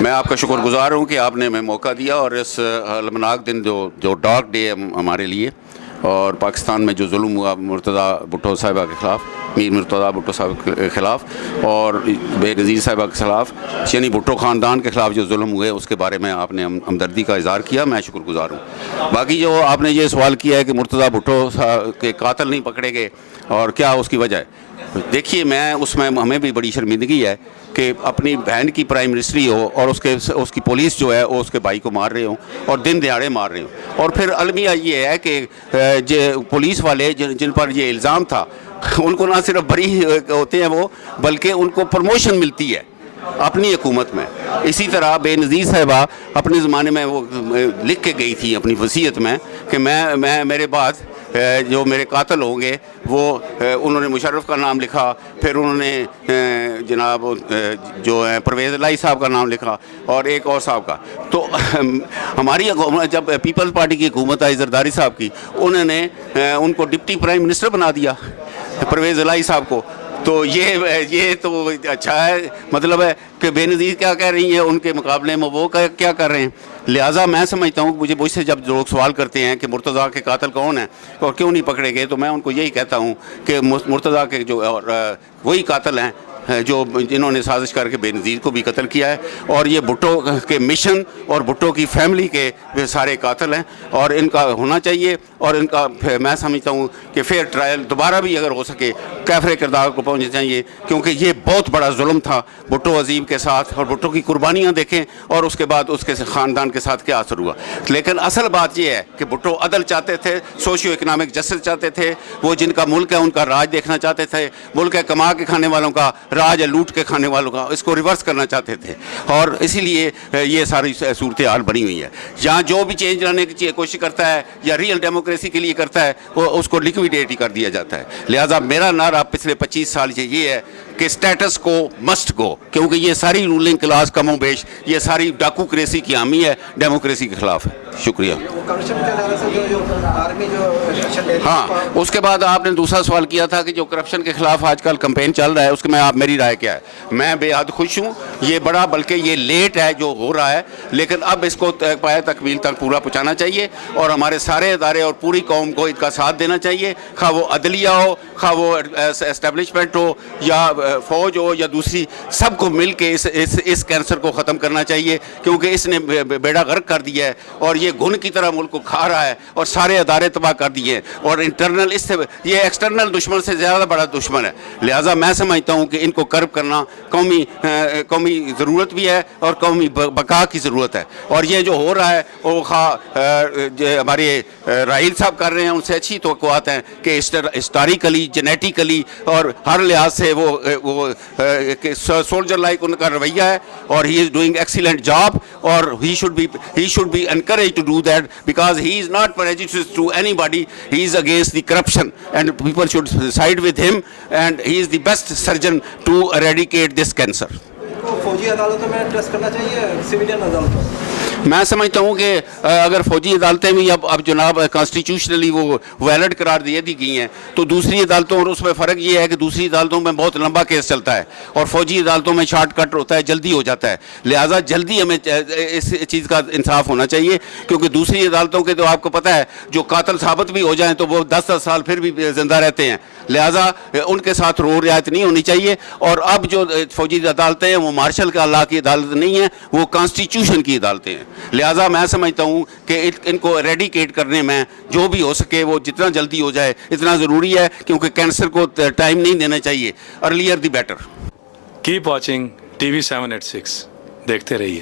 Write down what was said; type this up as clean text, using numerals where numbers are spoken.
میں آپ کا شکر گزار ہوں کہ آپ نے ہمیں موقع دیا اور اس المناک دن جو ڈارک ڈے ہے ہمارے لیے، اور پاکستان میں جو ظلم ہوا مرتضیٰ بھٹو صاحبہ کے خلاف، میر مرتضیٰ بھٹو صاحب کے خلاف اور بے نظیر صاحبہ کے خلاف، یعنی بھٹو خاندان کے خلاف جو ظلم ہوئے اس کے بارے میں آپ نے ہمدردی کا اظہار کیا، میں شکر گزار ہوں۔ باقی جو آپ نے یہ سوال کیا ہے کہ مرتضیٰ بھٹو کے قاتل نہیں پکڑے گئے اور کیا اس کی وجہ ہے، دیکھیے میں اس میں ہمیں بھی بڑی شرمندگی ہے کہ اپنی بہن کی پرائم منسٹری ہو اور اس کی پولیس جو ہے وہ اس کے بھائی کو مار رہے ہوں اور دن دیہڑے مار رہے ہوں، اور پھر المیہ یہ ہے کہ پولیس والے جن پر یہ الزام تھا ان کو نہ صرف بری ہوتے ہیں وہ، بلکہ ان کو پروموشن ملتی ہے اپنی حکومت میں۔ اسی طرح بے نظیر صاحبہ اپنے زمانے میں وہ لکھ کے گئی تھی اپنی وصیت میں کہ میں میرے بعد جو میرے قاتل ہوں گے وہ انہوں نے مشرف کا نام لکھا، پھر انہوں نے جناب جو ہے پرویز الہی صاحب کا نام لکھا اور ایک اور صاحب کا۔ تو ہماری حکومت جب پیپلز پارٹی کی حکومت آئی زرداری صاحب کی، انہوں نے ان کو ڈپٹی پرائم منسٹر بنا دیا پرویز الہی صاحب کو۔ تو یہ تو اچھا ہے، مطلب ہے کہ بے نظیر کیا کہہ رہی ہیں ان کے مقابلے میں وہ کیا کر رہے ہیں۔ لہٰذا میں سمجھتا ہوں کہ مجھ سے جب لوگ سوال کرتے ہیں کہ مرتضیٰ کے قاتل کون ہیں اور کیوں نہیں پکڑے گئے، تو میں ان کو یہی کہتا ہوں کہ مرتضیٰ کے جو وہی قاتل ہیں جنہوں نے سازش کر کے بے نظیر کو بھی قتل کیا ہے، اور یہ بھٹو کے مشن اور بھٹو کی فیملی کے سارے قاتل ہیں، اور ان کا ہونا چاہیے، اور ان کا میں سمجھتا ہوں کہ فیئر ٹرائل دوبارہ بھی اگر ہو سکے کیفر کردار کو پہنچنا چاہیے، کیونکہ یہ بہت بڑا ظلم تھا بھٹو عظیم کے ساتھ، اور بھٹو کی قربانیاں دیکھیں اور اس کے بعد اس کے خاندان کے ساتھ کیا اثر ہوا۔ لیکن اصل بات یہ ہے کہ بھٹو عدل چاہتے تھے، سوشیو اکنامک جسٹس چاہتے تھے، وہ جن کا ملک ہے ان کا راج دیکھنا چاہتے تھے، ملک ہے کما کے کھانے والوں کا، راج ہے لوٹ کے کھانے والوں کا، اس کو ریورس کرنا چاہتے تھے، اور اسی لیے یہ ساری صورتحال بنی ہوئی ہے۔ جہاں جو بھی چینج لانے کی کوشش کرتا ہے یا ریئل ڈیموکریسی کے لیے کرتا ہے وہ اس کو لیکویڈیٹ ہی کر دیا جاتا ہے۔ لہٰذا میرا نعرہ پچھلے 25 سال سے یہ ہے کہ اسٹیٹس کو مسٹ گو، کیونکہ یہ ساری رولنگ کلاس کم و بیش یہ ساری ڈاکوکریسی کی حامی ہے، ڈیموکریسی کے خلاف ہے۔ شکریہ۔ ہاں، اس کے بعد آپ نے دوسرا سوال کیا تھا کہ جو کرپشن کے خلاف آج کل کمپین چل رہا ہے اس کے میں آپ میری رائے کیا ہے۔ میں بے حد خوش ہوں، یہ بڑا بلکہ یہ لیٹ ہے جو ہو رہا ہے، لیکن اب اس کو پایہ تکمیل تک پورا پہنچانا چاہیے، اور ہمارے سارے ادارے اور پوری قوم کو اس کا ساتھ دینا چاہیے، خواہ وہ عدلیہ ہو، خواہ وہ اسٹیبلشمنٹ ہو یا فوج ہو یا دوسری، سب کو مل کے اس کینسر کو ختم کرنا چاہیے، کیونکہ اس نے بیڑا غرق کر دیا ہے اور یہ گھن کی طرح ملک کو کھا رہا ہے اور سارے ادارے تباہ کر دیے، اور انٹرنل اس سے یہ ایکسٹرنل دشمن سے زیادہ بڑا دشمن ہے۔ لہٰذا میں سمجھتا ہوں کہ ان کو کرب کرنا قومی ضرورت بھی ہے اور قومی بقا کی ضرورت ہے، اور یہ جو ہو رہا ہے وہ ہمارے راحیل صاحب کر رہے ہیں، ان سے اچھی توقعات ہیں کہ ہسٹوریکلی جینیٹیکلی اور ہر لحاظ سے وہ سولجر لائک ان کا رویہ ہے، اور ہی از ڈوئنگ ایکسیلنٹ جاب، اور ہی should be encouraged to do that because he is not prejudiced to anybody, he is against the corruption and people should side with him, and he is the best surgeon to eradicate this cancer. فوجی عدالتوں میں trust کرنا چاہیے civilian عدالتوں؟ میں سمجھتا ہوں کہ اگر فوجی عدالتیں بھی اب جناب کانسٹیٹیوشنلی وہ ویلڈ قرار دے دی گئی ہیں، تو دوسری عدالتوں اور اس میں فرق یہ ہے کہ دوسری عدالتوں میں بہت لمبا کیس چلتا ہے اور فوجی عدالتوں میں شارٹ کٹ ہوتا ہے، جلدی ہو جاتا ہے۔ لہٰذا جلدی ہمیں اس چیز کا انصاف ہونا چاہیے، کیونکہ دوسری عدالتوں کے تو آپ کو پتہ ہے جو قاتل ثابت بھی ہو جائیں تو وہ 10 سال پھر بھی زندہ رہتے ہیں، لہٰذا ان کے ساتھ رعایت نہیں ہونی چاہیے۔ اور اب جو فوجی عدالتیں ہیں وہ مارشل کا لا کی عدالت نہیں ہیں، وہ کانسٹیٹیوشن کی عدالتیں ہیں۔ لہٰذا میں سمجھتا ہوں کہ ان کو ایریڈیکیٹ کرنے میں جو بھی ہو سکے وہ جتنا جلدی ہو جائے اتنا ضروری ہے، کیونکہ کینسر کو ٹائم نہیں دینا چاہیے، earlier the better. Keep watching TV 7 at 6، دیکھتے رہیے۔